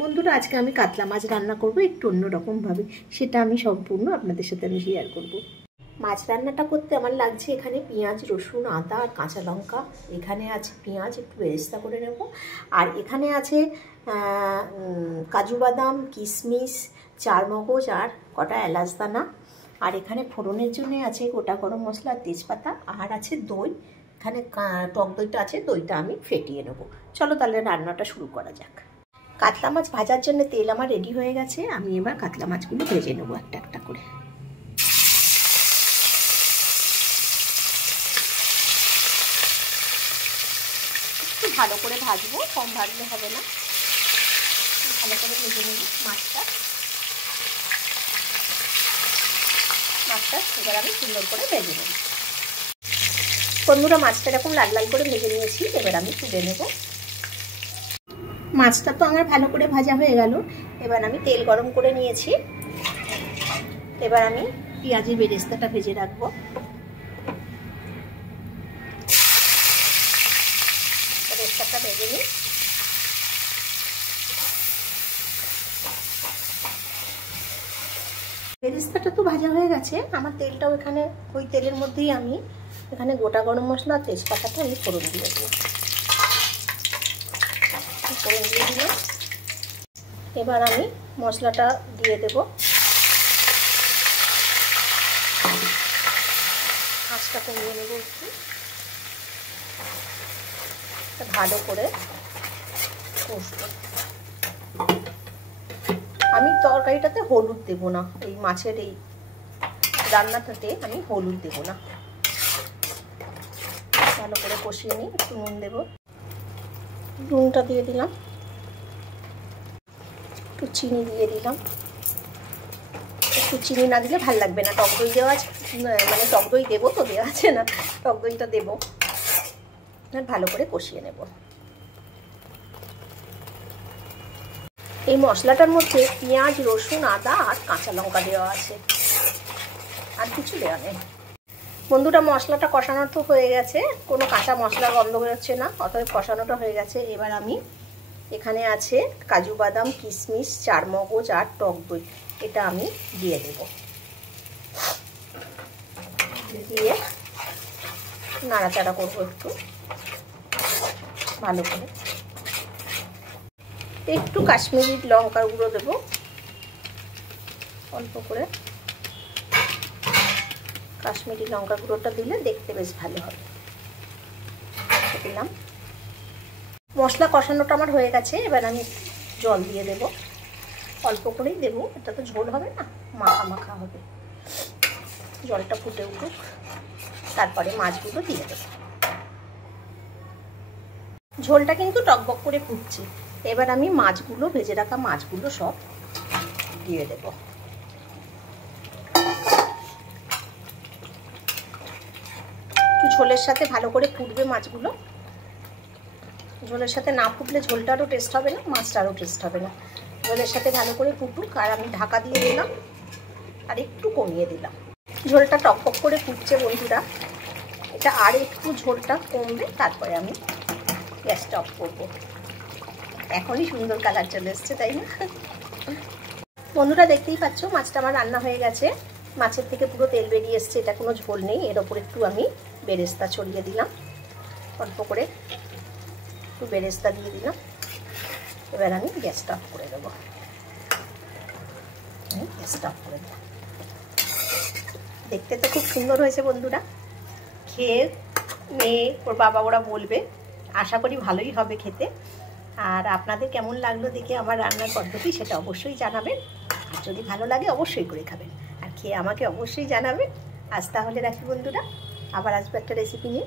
বন্ধুরা, আজকে আমি কাতলা মাছ রান্না করব একটু অন্যরকমভাবে। সেটা আমি সম্পূর্ণ আপনাদের সাথে আমি শেয়ার করব। মাছ রান্নাটা করতে আমার লাগছে এখানে পেঁয়াজ, রসুন, আদা আর কাঁচা লঙ্কা। এখানে আছে পেঁয়াজ, একটু বেরেস্তা করে নেব। আর এখানে আছে কাজু বাদাম, কিশমিশ, চারমগজ আর কটা এলাচ দানা। আর এখানে ফোড়নের জন্য আছে গোটা গরম মশলা, তেজপাতা আর আছে দই। এখানে টক দইটা আছে, দইটা আমি ফেটিয়ে নেব। চলো তাহলে রান্নাটা শুরু করা যাক। কাতলা মাছ ভাজার জন্য তেল আমার রেডি হয়ে গেছে। আমি এবার কাতলা মাছগুলো ভেজে নেব একটা একটা করে। একটু ভালো করে ভাজবো, কম ভাজলে হবে না। ভালো করে ভেজে নেব মাছটা। এবার আমি সুন্দর করে ভেজে নেব। বন্ধুরা, মাছটা এরকম লাল লাল করে ভেজে নিয়েছি। এবার আমি তুলে নেব। মাছটা তো আমার ভালো করে ভাজা হয়ে গেল। এবার আমি তেল গরম করে নিয়েছি। এবার আমি পেঁয়াজের বেরেস্তাটা ভেজে রাখবো। বেরেস্তাটা ভেজে নিই। বেরেস্তাটা তো ভাজা হয়ে গেছে। আমার তেলটাও এখানে, ওই তেলের মধ্যেই আমি এখানে গোটা গরম মশলা, তেজপাতাটা আমি ফোড়ন দিয়ে দেবো। ফোড়ন দিয়ে দিলাম। এবার আমি মশলাটা দিয়ে দেব। আঁচটা কমিয়ে নেব একটু। ভালো করে কষবো। আমি তরকারিটাতে হলুদ দেব না, এই মাছের এই রান্নাটাতে আমি হলুদ দেব না। ভালো করে কষিয়ে নিই। একটু নুন দেব। নুনটা দিয়ে দিলাম। একটু চিনি দিয়ে দিলাম। একটু চিনি না দিলে ভাল লাগবে না। টক দই দেওয়া আছে, মানে টক দই দেবো তো, দেওয়া আছে না, টক দইটা দেবো। ভালো করে কষিয়ে নেব। এই মশলাটার মধ্যে পেঁয়াজ, রসুন, আদা আর কাঁচা লঙ্কা দেওয়া আছে, আর কিছু দেওয়া নেই। বন্ধুরা, মশলাটা কষানো তো হয়ে গেছে, কোনো কাঁচা মশলা গন্ধ বেরোচ্ছে না, অতএব কষানোটা হয়ে গেছে। এবার আমি এখানে আছে কাজু বাদাম, কিশমিশ, চারমগজ আর টক দই, এটা আমি দিয়ে দেব। দিয়ে নাড়াচাড়া করবো একটু ভালো করে। একটু কাশ্মীরি লঙ্কার গুঁড়ো দেবো অল্প করে। কাশ্মীরি লঙ্কা গুঁড়োটা দিলে দেখতে বেশ ভালো হবে। দিলাম। মশলা কষানোটা আমার হয়ে গেছে। এবার আমি জল দিয়ে দেব। অল্প করেই দেবো, এটা তো ঝোল হবে না, মাখা মাখা হবে। জলটা ফুটে উঠুক, তারপরে মাছগুলো দিয়ে দেবো। ঝোলটা কিন্তু টকবক করে ফুটছে। এবার আমি মাছগুলো, ভেজে রাখা মাছগুলো সব দিয়ে দেব। একটু ঝোলের সাথে ভালো করে ফুটবে মাছগুলো। ঝোলের সাথে না ফুটলে ঝোলটারও টেস্ট হবে না, মাছটারও টেস্ট হবে না। ঝোলের সাথে ভালো করে ফুটুক। আর আমি ঢাকা দিয়ে দিলাম আর একটু কমিয়ে দিলাম। ঝোলটা টকবক করে ফুটছে বন্ধুরা। এটা আর একটু ঝোলটা কমবে, তারপরে আমি গ্যাসটা অফ করবো। এখনই সুন্দর কালার চলে এসছে, তাই না? বন্ধুরা, দেখতেই পাচ্ছ মাছটা আমার রান্না হয়ে গেছে। মাছের থেকে পুরো তেল বেরিয়ে এসছে, এটা কোনো ঝোল নেই। এর ওপর একটু আমি বেরেস্তা ছড়িয়ে দিলাম, অল্প করে একটু বেরেস্তা দিয়ে দিলাম। এবার আমি গ্যাসটা অফ করে দেবো। গ্যাসটা অফ করে দেবো। দেখতে তো খুব সুন্দর হয়েছে বন্ধুরা। খেয়ে মেয়ে, ওর বাবা, ওরা বলবে। আশা করি ভালোই হবে খেতে। আর আপনাদের কেমন লাগলো দেখে আমার রান্নার পদ্ধতি, সেটা অবশ্যই জানাবেন। আর যদি ভালো লাগে অবশ্যই করে খাবেন, আর খেয়ে আমাকে অবশ্যই জানাবেন। আজ তাহলে রাখি বন্ধুরা, আবার আসবো একটা রেসিপি নিয়ে।